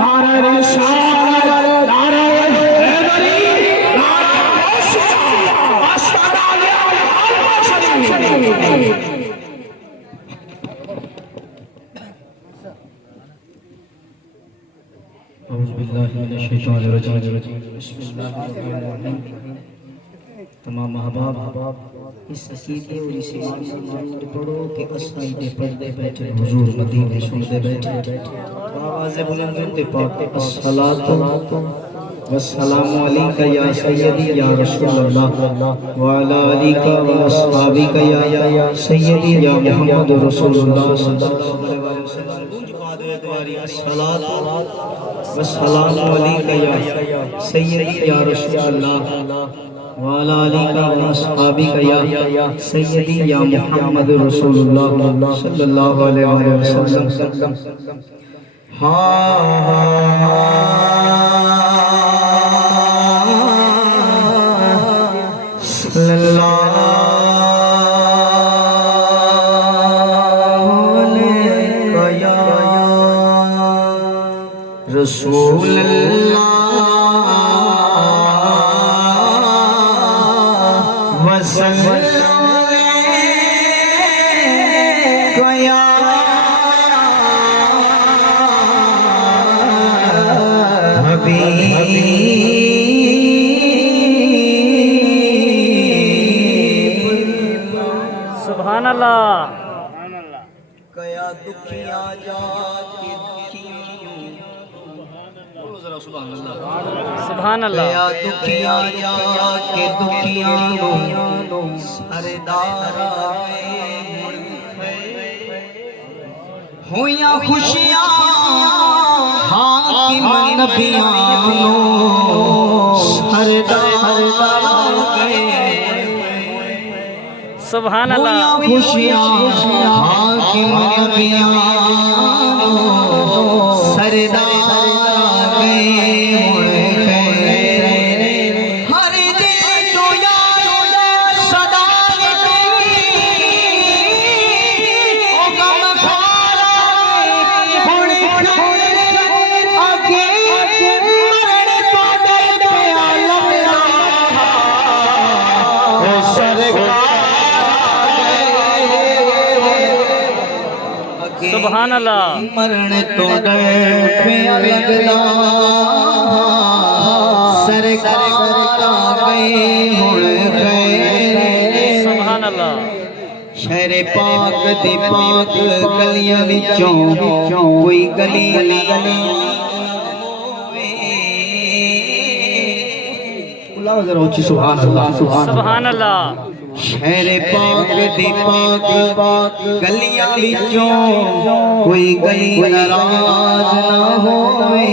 नारे रिसालत, नारे हैदरी, नारे तमाम अहबाब इस अकीदे और इस ईमान से मानते पढ़ो कि असहाइदे पढ़ते बैठे हुजूर मदीने सुनते बैठे आवाज़ें बुलंद करते पाके अस्सलातु वस्सलामु अलैका या सय्यदी या रसूल अल्लाह व अला आलिका व अस्हाबिका या सय्यदी या मुहम्मद रसूलुल्लाह सल्लल्लाहु अलैहि वसल्लम। गूंज बाद एक बारी अस्सलातु वस्सलामु अलैका या सय्यदी या रसूल अल्लाह वाला आलिका व अस्हाबिका या सय्यदी या मुहम्मद रसूलुल्लाह सल्लल्लाहु अलैहि वसल्लम। रसूल सुभान अल्लाह। कया दुखिया जाके सुभान अल्लाह। कया दुखिया जाके दुखिया नो सरदार होया खुशियां हाकिम नबियानो सरदार गए। सुभान अल्लाह। खुशियां हाकिम नबियानो सरदार सुभान अल्लाह। मरण तो डर पे लगदा सरकार आ गए हुण गए। सुभान अल्लाह। शहर पाक दी पाक गलियां विचों कोई गली बुलाओ जरा ऊंची सुभान अल्लाह सुभान अल्लाह। शहर पाक दी पाक गलियां विचों कोई गली नाराज ना होवे।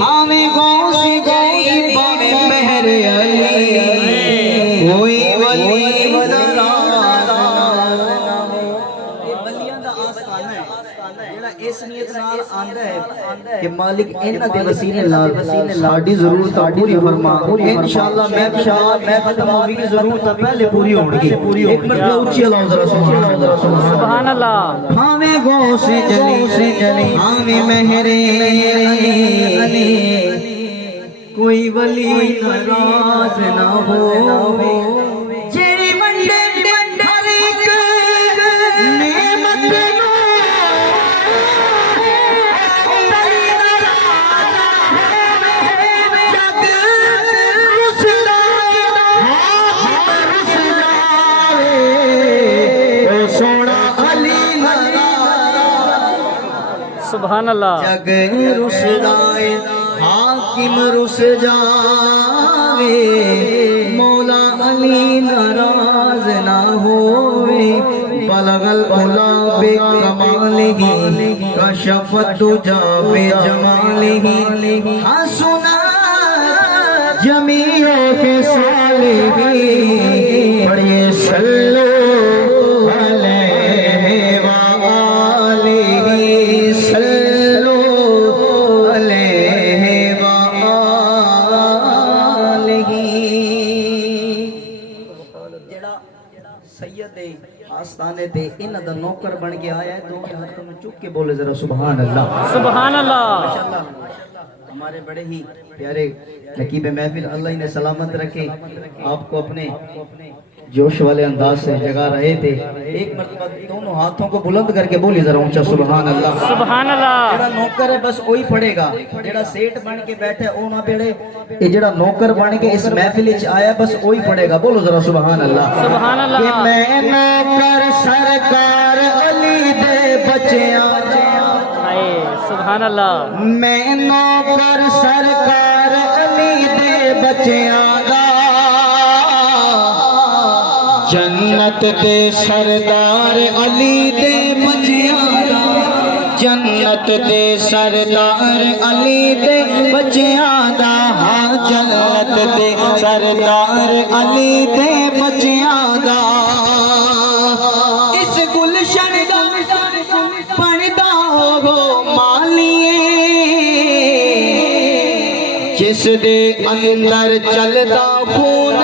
भावे गौस गली भावे मेहर अली कोई वली नाराज ना होवे। ये बलियां दा आस्थाना है जेड़ा इस नीयत नाल आंदा है कि मालिक इन्हां दे वसीले नाल साडी ज़रूरत पूरी फरमा। इंशाअल्लाह मैं खत्म होगी की ज़रूरत पहले पूरी होगी। एक मिनट ऊंची आवाज़ जरा सुभान अल्लाह। भावे गौस जली भावे मेहरे अली कोई वली नाराज ना होवे। जेड़ी वंडे हर एक नेमत सुभान अल्लाह। जग रुस जाए हाकिम रुस जावे मौला अली नाराज ना होवे। बलगल उला बे कमालिही कशफत दुजा बे जमालिही हसना जमीओ के सालिही। पढ़िए सल्लो आस्थाने ते इन्हां दा नौकर नौकर बन के आया है, दोनों हाथों में चुप के बोले जरा सुभान अल्लाह। सुभान अल्लाह। माशाअल्लाह हमारे बड़े ही प्यारे नकीब महफिल, अल्लाह इन्हें सलामत रखे, आपको अपने जोश वाले अंदाज से जगा रहे थे। एक मरतबा दोनों हाथों को बुलंद करके बोली जरा ऊंचा सुभान अल्लाह। सुभान अल्लाह। जेड़ा नौकर है बस वही पढ़ेगा, जेड़ा सेठ बन के बैठा है वो ना पढ़े, ये जेड़ा नौकर बन के इस महफिल च आया बस वही पढ़ेगा। बोलो जरा सुभान अल्लाह। सुभान अल्लाह। कि मैं नौकर सरकार अली दे बच्चियां, हाय सुभान अल्लाह। मैं नौकर सरकार अली दे बच्चियां दा, जन्नत दे सरदार अली दे बच्चियां दा, जन्नत दे सरदार अली दे बच्चियां दा, हाँ जन्नत दे सरदार अली दे बच्चियां दा। इस गुलशन दा बनदा हो मालिए, जिस दे अंदर चलदा खून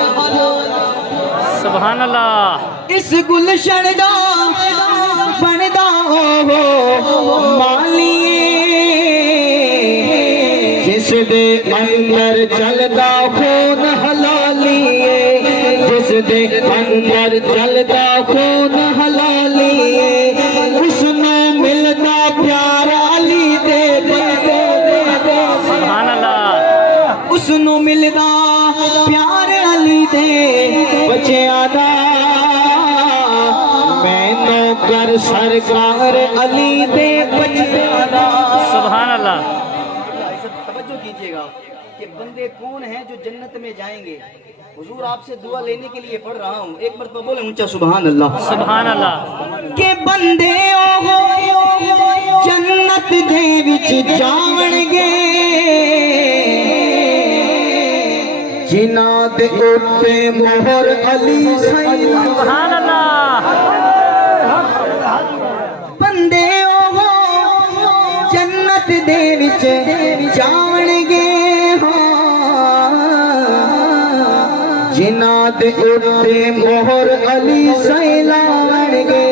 सुभान अल्लाह। इस गुलशन दा बनदा हो मालिए, जिस दे अंदर चलदा खून हलालिए, जिस दे अंदर चलदा खून हलालिए, उसने मिलदा प्यार अली दे सुभान अल्लाह। उसनु मिलदा प्यार अली दे बच्चियां दा, मैं नौकर सरकार अली दे बच्चियां दा। सुभान अल्लाह। तवज्जो कीजिएगा कि बंदे कौन हैं जो जन्नत में जाएंगे। हुजूर आपसे दुआ लेने के लिए पढ़ रहा हूँ, एक मरतबा बोले ऊंचा सुभान अल्लाह। सुभान अल्लाह। के बंदे ओ जन्नत दे विच जावणगे, जिन्हां दे उत्ते मोहर अली सैयद। सुभान अल्लाह। बंदे ओ जन्नत दे विच जावणगे, जिन्हां दे उत्ते मोहर अली सैलावणगे,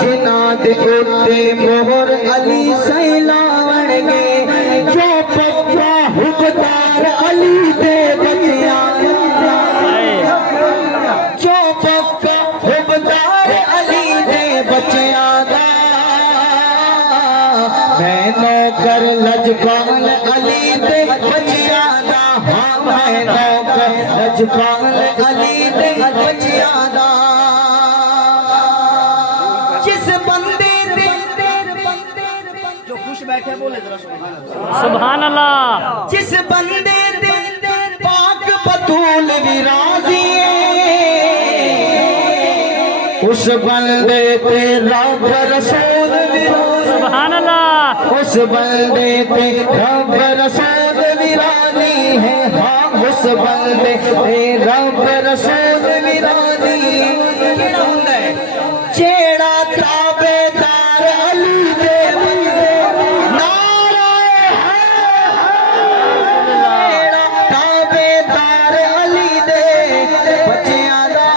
जिन्हां दे उत्ते मोहर अली सैलावणगे, जो पक्का हुकदार अली दे बच्चियां, जो पक्का हुकदार अली दे बच्चियां दा, मैं नौकर लजपाल अली दे बच्चियां दा, हाँ मैं नौकर लजपाल अली दे बच्चियां दा। जिस बंदे दे जो खुश बैठे बोले जरा सुभान अल्लाह। सुभान अल्लाह। जिस बंदे दे पाक बतूल विराजी, उस बंदे ते रब रसूल विराजी, सुभान अल्लाह। उस बंदे पे रब रसूल विरानी है, हाँ उस बंदे पे रब रसूल विरानी है, जेड़ा ताबेदार अली दे नारे है, जेड़ा ताबेदार अली दे बच्चियां दा,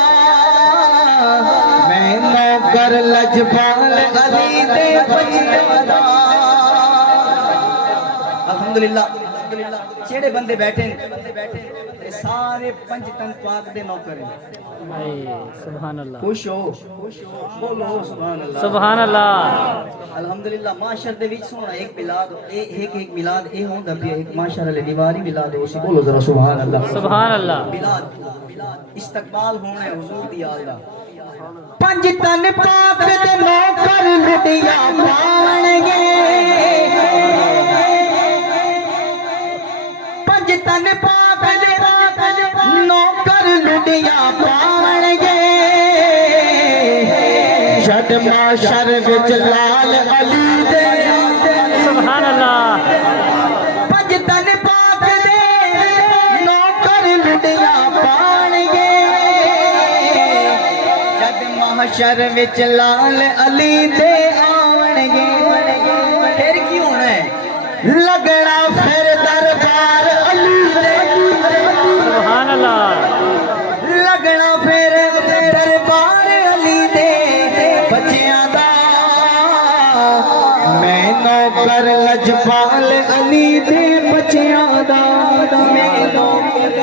मैं नौकर लजपाल अली दे बच्चियां दा। अल्हम्दुलिल्लाह जेड़े बंदे बैठे ते सारे पंज तन पाक दे नौकर हैं। हाय सुभान अल्लाह। खुश हो बोलो सुभान अल्लाह। सुभान अल्लाह। अल्हम्दुलिल्लाह माशर दे विच सोना एक मिलाद एक मिलाद ए होंदा पिया, एक माशर अले दीवारी मिलाद है, उसी बोलो जरा सुभान अल्लाह। सुभान अल्लाह। मिलाद इस्तकबाल होना है हुजूर दी याद दा। पंज तन पाक दे नौकर लुटिया पावणगे, पंज तन पाक दे नौकर लुटिया पावणगे, जद माशर विच लाल अली दे सुभान अल्लाह। पंज तन पाक दे नौकर लुटिया पावणगे, जद माशर विच लाल अली दे आवणगे, फिर की होना है लगना फिर दरबार अली दे, सुभान अल्लाह। लगना फिर दरबार अली दे बच्चियां दा, नौकर लजपाल अली दे बच्चियां दा मैं नौकर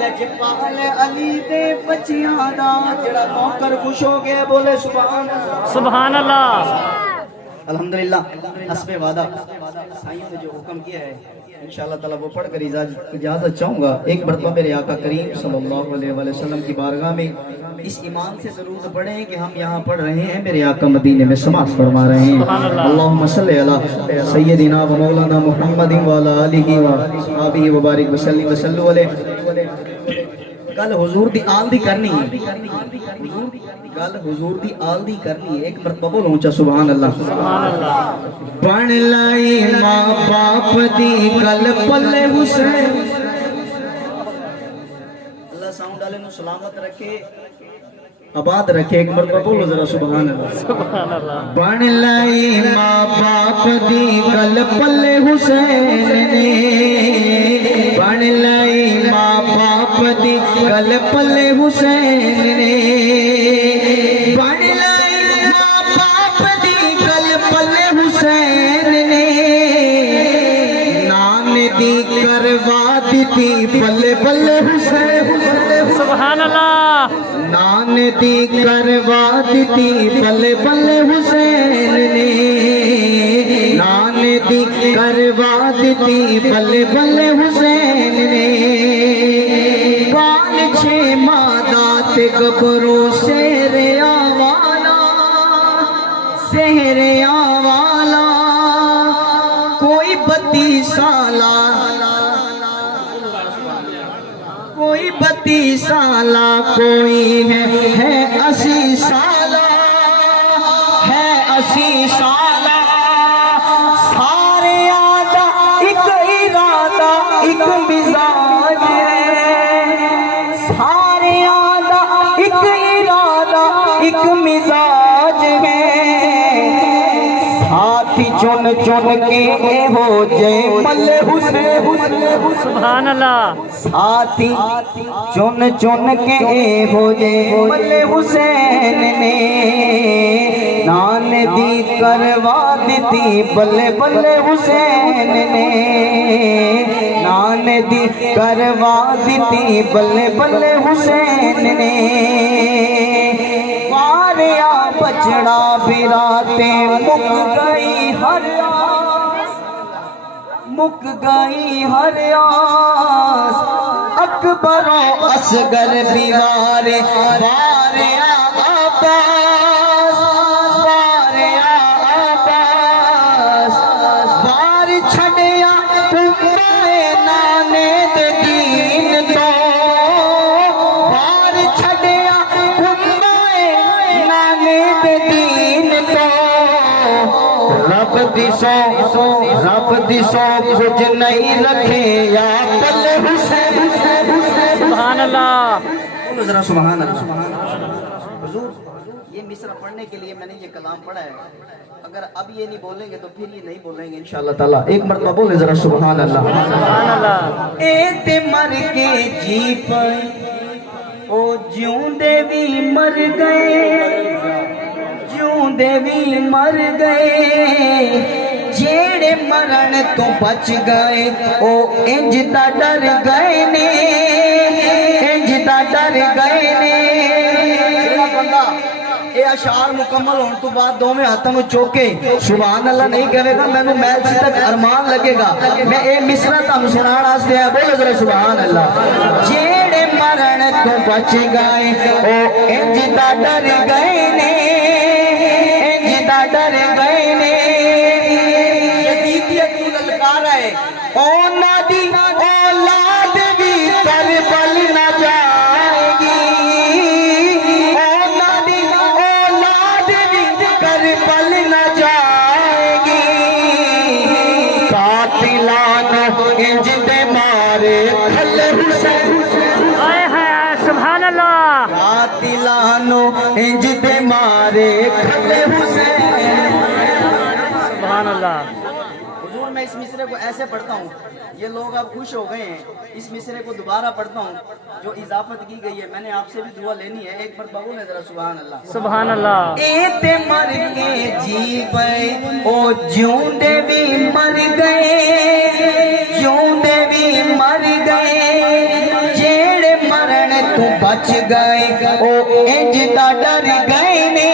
लजपाल अली दे बच्चियां दा जेड़ा नौकर खुश हो गया बोले सुभान अल्लाह। सुभान अल्लाह। अल्हम्दुलिल्लाह हस्बे वादा साईं ने जो हुक्म किया है इंशाअल्लाह ताला वो पढ़कर इजाजत चाहूंगा। एक मरतबा मेरे आका करीम सल्लल्लाहु अलैहि वसल्लम की बारगाह में इस ईमान से जरूर पढ़े कि हम यहाँ पढ़ रहे हैं, मेरे आका मदीने में समाअत फरमा रहे हैं। अल्लाहुम्मा सल्ली अला सय्यदिना व मौलाना मुहम्मदिन व अला आलिहि व अस्हाबिहि व बारिक वसल्लिम व सल्लु अलैहि। कल हुजूर दी आल दी करनी है, कल हुजूर दी आल दी करनी है। एक मरतबा बोलो ऊंचा सुभान अल्लाह। बन लाई मां बाप दी कल पल्ले हुसैन। अल्लाह साउंड वाले नु सलामत रखे, आबाद रखे। एक मरतबा बोलो जरा सुभान अल्लाह। सुभान अल्लाह। बन लाई मां बाप दी कल पल्ले हुसैन ने, बन लाई मां बाप दी कल पल्ले हुसैन ने, बन लाई मां बाप दी कल पल्ले हुसैन ने, नान दी करवा दी पल्ले पल्ले हुसैन। सुभान अल्लाह। नान दी करवा दी पल्ले पल्ले हुसैन ने, नान दी करवा दी पल्ले पल्ले हुसैन ने, कान छे मादा ते गबरू सेरे आवाला, सेहरे आवाला कोई 32 साला, कोई 32 साला, कोई है 80 साला, है 80 साला। सारे आदा एक इरादा एक मिजाज है, सारे आदा एक इरादा एक मिजाज है। साथी चुन चुन के हो जाए मल्ले हुसैन। सुभान अल्लाह। साथी चुन चुन के हो जाए मल्ले हुसैन ने, नान दी करवा दी बल्ले बल्ले हुसैन ने, नान दी करवा दी बल्ले बल्ले हुसैन ने। मारिया बचड़ा बिराते मुक गई हर आस, मुक गई हर आस। अकबरो असगर दीवारे वारे आबास, वारे आबास। वार छड़िया तुम्हारे नाने दे दीन तो, वार छड़िया तुम्हारे नाने दे दीन तो। रब दिसो कुछ नहीं रखे या पल्ले हुसैन। सुभान अल्लाह। बोलो जरा सुभान अल्लाह। हुजूर ये मिसरा पढ़ने के लिए मैंने ये कलाम पढ़ा है, अगर अब ये नहीं बोलेंगे तो फिर ये नहीं बोलेंगे इंशाअल्लाह ताला। एक मरतबा बोले जरा सुभान अल्लाह। सुभान अल्लाह। ए ते मर के जी पर ओ जिऊंदे भी मर गए, जिऊंदे भी मर गए। जेड़े मरण तो बच गए ओ इंज दा डर गए ने, इंज दा डर गए ने। बंदा ये अशार मुकम्मल होने तो बाद दोवें हाथों में चौके सुभान अल्लाह नहीं कहेगा, मैनू मैल से तक अरमान लगेगा। मैं ये मिसरा तुहानू सुनाने वास्ते आया, बोलो जरा सुभान अल्लाह। जेड़े मरण तो बच गए ओ इंज दा डर गए ने, इंज दा डर गए ने। औलादी औलाद भी करबल न जाएगी, औलादी औलाद भी करबल न जाएगी। कातिलानो इंज दे मारे खले हुसैन। आए हैं सुभान अल्लाह। कातिलानो इंज दे मारे खले हुसैन। सुभान अल्लाह। हुजूर मैं इस मिसरे को ऐसे पढ़ता हूँ, ये लोग अब खुश हो गए हैं। इस मिसरे को दोबारा पढ़ता हूँ, जो इजाफत की गई है। मैंने आपसे भी दुआ लेनी है, एक बार बबूल है जरा सुभान अल्लाह। सुभान अल्लाह। एते मर के जी पे ओ जिਉਂਦੇ भी मर गए, जिਉਂਦੇ भी मर गए, जेड़े मरण तू बच गए ओ इंज दा डर गए ने,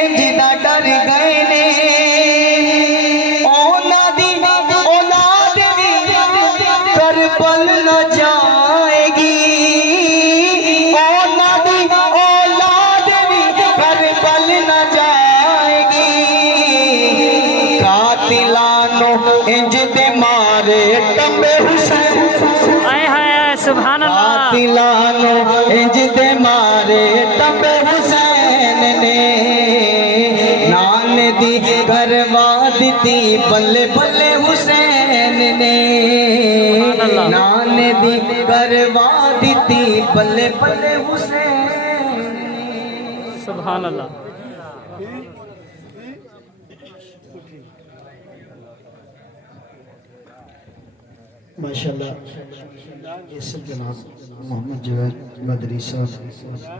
इंज दा डर गए ने। औलादी औलाद भी करबल न जाएगी, औलादी औलाद भी करबल न जाएगी। कातिलानो इंज दे मारे तंबे हुसैन, आए हाय सुभान अल्लाह। कातिलानो इंज दे मारे तंबे हुसैन ने, नान दी करवा दी बल्ले बल्ले हुसैन ने, नान दी करवा दी बल्ले बल्ले हुसैन ने। सुभान अल्लाह। माशाल्लाह। ये सब जनाब मोहम्मद जवेद मदरी साहब